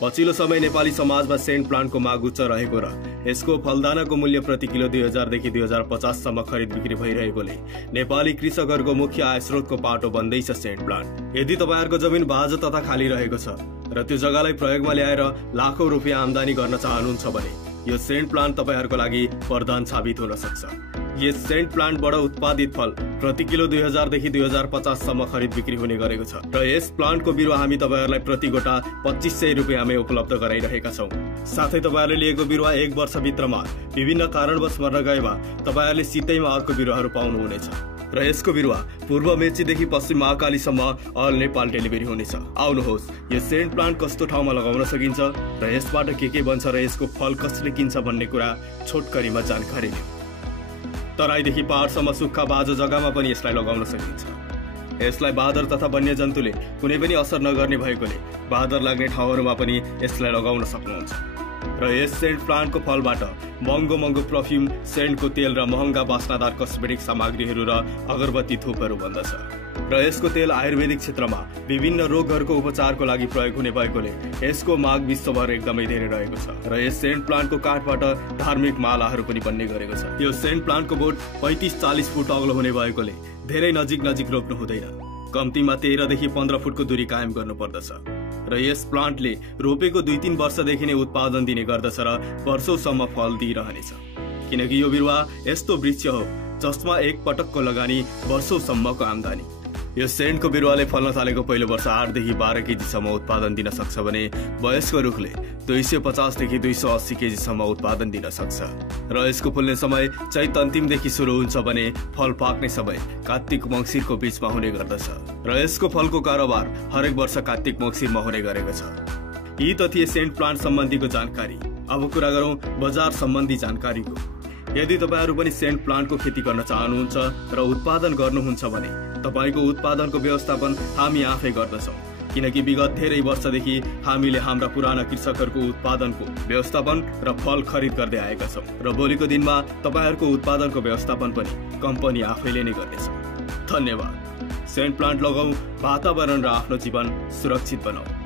पछिल्लो समय नेपाली समाजमा सेन्ट प्लान्टको माग उच्च रहेको र यसको फलदानाको मूल्य प्रति किलो 2000 देखि 2050 सम्म खरिद बिक्री भइरहेकोले नेपाली कृषकहरूको मुख्य आय स्रोतको पाटो बन्दैछ सेन्ट प्लान्ट। यदि तपाईहरुको जमिन बाँझो तथा खाली रहेको छ र त्यो जग्गालाई प्रयोगमा ल्याएर लाखौं रुपैयाँ आम्दानी गर्न चाहनुहुन्छ भने यो सेन्ट प्लान्ट तपाईहरुको लागि वरदान साबित हुन सक्छ। यस सेन्ट प्लान्टबाट उत्पादित फल प्रति किलो 2000 देखि 2050 सम्म खरिद बिक्री हुने गरेको छ र यस प्लान्टको बिरुवा हामी तपाईहरुलाई प्रति गोटा 2500 रुपैयाँमै उपलब्ध गराइरहेका छौं। साथै तपाईहरुले लिएको बिरुवा 1 वर्ष भित्रमा विभिन्न कारणवश मर्न गएमा तपाईहरुले सिधैमा अर्को बिरुवाहरू पाउनुहुनेछ र यसको बिरुवा पूर्व मेचीदेखि पश्चिम महाकालीसम्म अल नेपाल डेलिभरी हुनेछ। आउनुहोस् यो सेन्ट प्लान्ट कस्तो ठाउँमा लगाउन सकिन्छ र यसबाट के बन्छ र यसको फल कसले किन्छ भन्ने कुरा छोटकरीमा जानकारी लिऊ। तराईदेखि पहाडसम्म सुक्खा बाँझो जग्गामा पनि यसलाई लगाउन सकिन्छ। यसलाई बाँदर तथा वन्यजन्तुले कुनै पनि असर नगर्ने भएकोले बाँदर लाग्ने ठाउँहरूमा पनि यसलाई लगाउन सक्नुहुन्छ र यस सेन्ट प्लान्टको फलबाट महँगो परफ्युम, सेन्टको तेल र महँगा बास्नादार कस्मेटिक सामग्रीहरू र अगरबत्ती थोपहरू बन्दछ र यसको तेल आयुर्वेदिक क्षेत्रमा विभिन्न रोगहरूको उपचारको लागि प्रयोग हुने भएकोले यसको माग विश्वभर एकदमै धेरै रहेको छ र यस सेन्ट प्लान्टको काठबाट धार्मिक मालाहरू पनि बन्ने गरेको छ। यो सेन्ट प्लान्टको बोट 35-40 फुट अग्लो हुने भएकोले धेरै नजिक रोप्नु हुँदैन। कम्तीमा 13 देखि 15 फुटको दूरी कायम गर्नु पर्दछ र यस प्लान्टले रोपेको 2-3 वर्षदेखि नै उत्पादन दिने गर्दछ र वर्षौंसम्म फल दिइरहनेछ, किनकि यो बिरुवा यस्तो वृक्ष हो जसमा एक पटकको लगानी वर्षौंसम्मको आम्दानी। यो सेन्टको बिरुवाले फल्न थालेको पहिलो वर्ष 8 देखि 12 केजीसम्म उत्पादन दिन सक्छ भने वयस्क रुखले 250 देखि 280 केजीसम्म उत्पादन दिन सक्छ र यसको फुल्ने समय चैत अन्तिमदेखि सुरु हुन्छ भने फल पाक्ने समय कार्तिक मङ्सिरको बीचमा हुने गर्दछ र यसको फलको कारोबार हरेक वर्ष कार्तिक मङ्सिरमा हुने गरेको छ। यी त थिए सेन्ट प्लान्ट सम्बन्धीको जानकारी। अब कुरा गरौँ बजार सम्बन्धी जानकारीको। यदि तपाईहरु पनि सेन्ट प्लान्टको खेती गर्न चाहनुहुन्छ र उत्पादन गर्नुहुन्छ भने तपाईको उत्पादनको व्यवस्थापन हामी आफै गर्दछौं, किनकि विगत धेरै वर्षदेखि हामीले हाम्रा पुराना कृषकहरूको उत्पादनको व्यवस्थापन र फल खरिद गर्दै आएका छौं र भोलिको दिनमा तपाईहरुको उत्पादनको व्यवस्थापन पनि कम्पनी आफैले नै गर्नेछ। धन्यवाद। सेन्ट प्लान्ट लगाऊ, वातावरण र आफ्नो जीवन सुरक्षित बनाऊ।